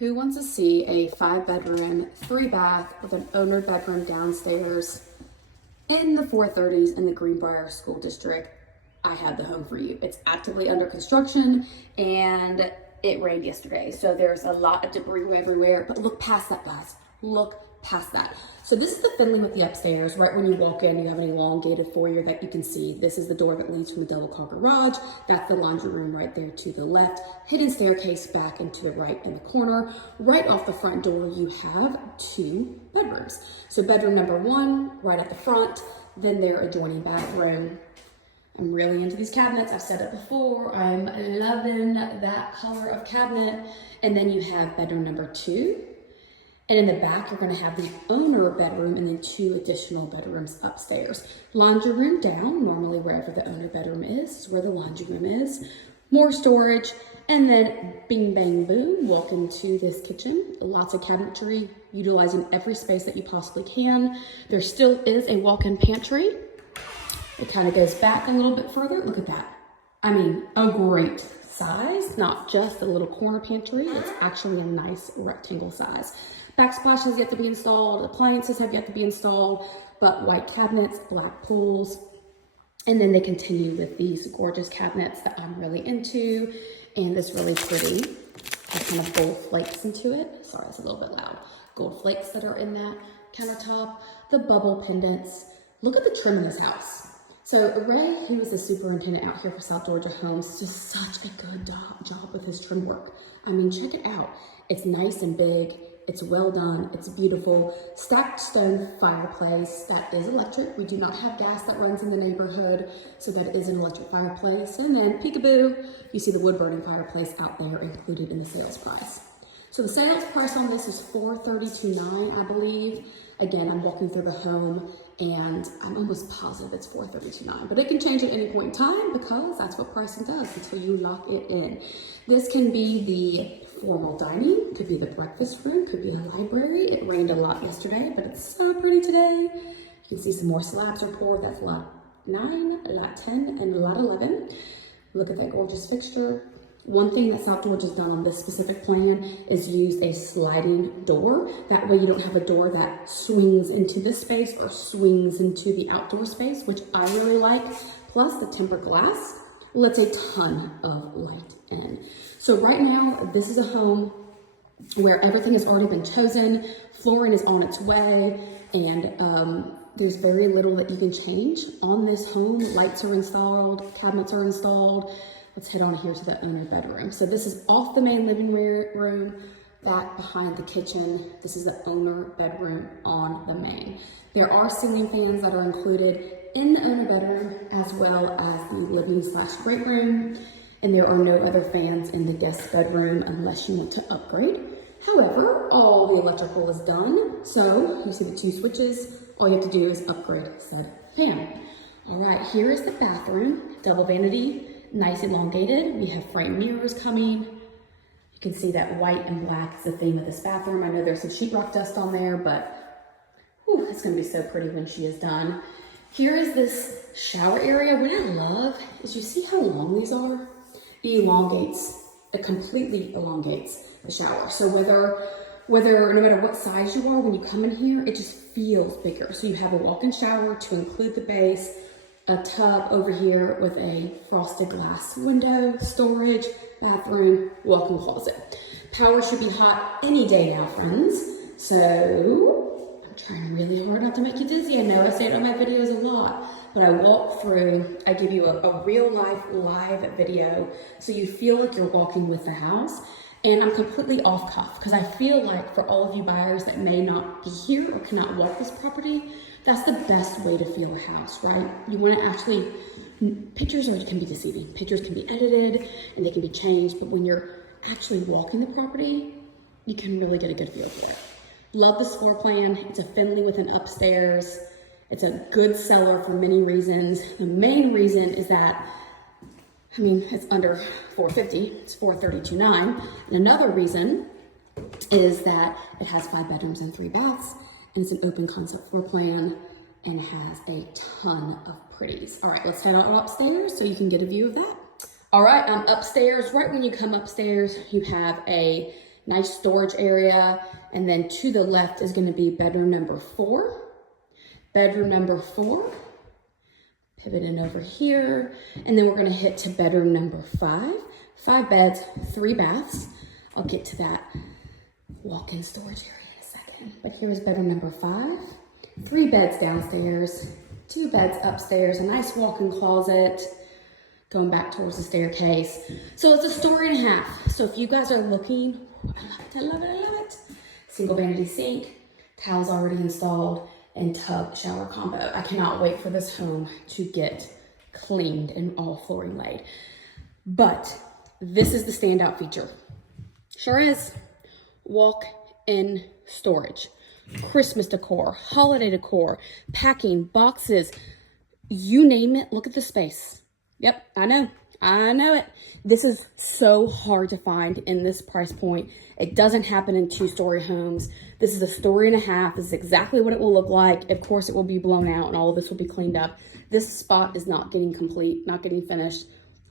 Who wants to see a 5-bedroom, 3-bath with an owner bedroom downstairs in the 430s in the Greenbrier School District? I have the home for you. It's actively under construction and it rained yesterday. So there's a lot of debris everywhere, but look past that, guys. Look past that. So this is the Finley with the upstairs. Right when you walk in, you have an elongated foyer that you can see. This is the door that leads from the double car garage. That's the laundry room right there to the left. Hidden staircase back into the right in the corner. Right off the front door, you have 2 bedrooms. So bedroom number 1, right at the front, then their adjoining bathroom. I'm really into these cabinets. I've said it before. I'm loving that color of cabinet. And then you have bedroom number 2. And in the back, you're gonna have the owner bedroom and then 2 additional bedrooms upstairs. Laundry room down, normally wherever the owner bedroom is where the laundry room is. More storage, and then bing, bang, boom, walk into this kitchen. Lots of cabinetry, utilizing every space that you possibly can. There still is a walk-in pantry. It kind of goes back a little bit further. Look at that. I mean, a great size, not just a little corner pantry. It's actually a nice rectangle size. Backsplash has yet to be installed. Appliances have yet to be installed, but white cabinets, black pools. And then they continue with these gorgeous cabinets that I'm really into. And this really pretty, kind of gold flakes into it. Sorry, it's a little bit loud. Gold flakes that are in that countertop. The bubble pendants. Look at the trim in this house. So Ray, he was the superintendent out here for South Georgia Homes. Just such a good job with his trim work. I mean, check it out. It's nice and big. It's well done. It's beautiful. Stacked stone fireplace that is electric. We do not have gas that runs in the neighborhood, so that is an electric fireplace. And then peekaboo, you see the wood burning fireplace out there included in the sales price. So the sales price on this is $432,900, I believe. Again, I'm walking through the home and I'm almost positive it's $432,900, but it can change at any point in time because that's what pricing does until you lock it in. This can be the formal dining, could be the breakfast room, could be a library. It rained a lot yesterday, but it's so pretty today. You can see some more slabs are poured. That's lot 9, lot 10, and lot 11. Look at that gorgeous fixture. One thing that South Georgia's done on this specific plan is use a sliding door. That way you don't have a door that swings into this space or swings into the outdoor space, which I really like. Plus the tempered glass lets a ton of light in. So right now, this is a home where everything has already been chosen. Flooring is on its way, and there's very little that you can change on this home. Lights are installed, cabinets are installed. Let's head on here to the owner bedroom. So this is off the main living room, that behind the kitchen. This is the owner bedroom on the main. There are ceiling fans that are included in the owner bedroom as well as the living/great room. And there are no other fans in the guest bedroom unless you want to upgrade. However, all the electrical is done. So you see the 2 switches. All you have to do is upgrade said fan. All right, here is the bathroom, double vanity. Nice elongated. We have frame mirrors coming. You can see that white and black is the theme of this bathroom. I know there's some sheetrock dust on there, but whew, it's gonna be so pretty when she is done. Here is this shower area. What I love is you see how long these are? It completely elongates the shower. So no matter what size you are, when you come in here, it just feels bigger. So you have a walk-in shower to include the base, a tub over here with a frosted glass window, storage, bathroom, walk-in closet. Power should be hot any day now, friends. So I'm trying really hard not to make you dizzy. I know I say it on my videos a lot, but I walk through, I give you a real life live video so you feel like you're walking with the house. And I'm completely off cuff because I feel like for all of you buyers that may not be here or cannot walk this property, that's the best way to feel a house, right? You want to actually, pictures can be deceiving. Pictures can be edited and they can be changed, but when you're actually walking the property, you can really get a good feel for it. Love this floor plan. It's a Finley with an upstairs. It's a good seller for many reasons. The main reason is that, I mean, it's under $450, it's $432,900. And another reason is that it has 5 bedrooms and 3 baths. And it's an open concept floor plan and has a ton of pretties. All right, let's head on upstairs so you can get a view of that. All right, I'm upstairs. Right when you come upstairs, you have a nice storage area. And then to the left is gonna be bedroom number 4. Bedroom number 4. Pivoting over here. And then we're gonna hit to bedroom number 5. 5 beds, 3 baths. I'll get to that walk-in storage area in a second. But here's bedroom number 5. 3 beds downstairs, 2 beds upstairs, a nice walk-in closet, going back towards the staircase. So it's a story and a half. So if you guys are looking, I love it, I love it, I love it. Single vanity sink, towels already installed, and tub shower combo. I cannot wait for this home to get cleaned and all flooring laid. But this is the standout feature. Sure is. Walk-in storage. Christmas decor, holiday decor, packing, boxes, you name it. Look at the space. Yep, I know it. This is so hard to find in this price point. It doesn't happen in 2-story homes. This is a story and a half. This is exactly what it will look like. Of course, it will be blown out and all of this will be cleaned up. This spot is not getting complete, not getting finished.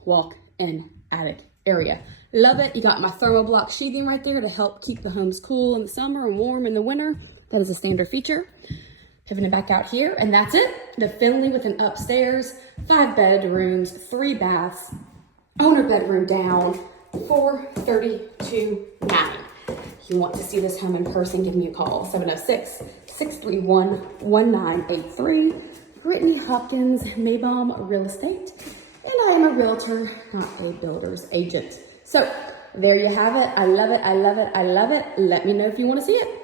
Walk-in attic area. Love it. You got my thermal block sheathing right there to help keep the homes cool in the summer and warm in the winter. That is a standard feature. Pivoting back out here, and that's it. The Finley with an upstairs, 5 bedrooms, 3 baths, owner bedroom down, 432.9. If you want to see this home in person, give me a call, 706-631-1983. Brittany Hopkins, Maybaum Real Estate, and I am a realtor, not a builder's agent. So there you have it. I love it, I love it, I love it. Let me know if you want to see it.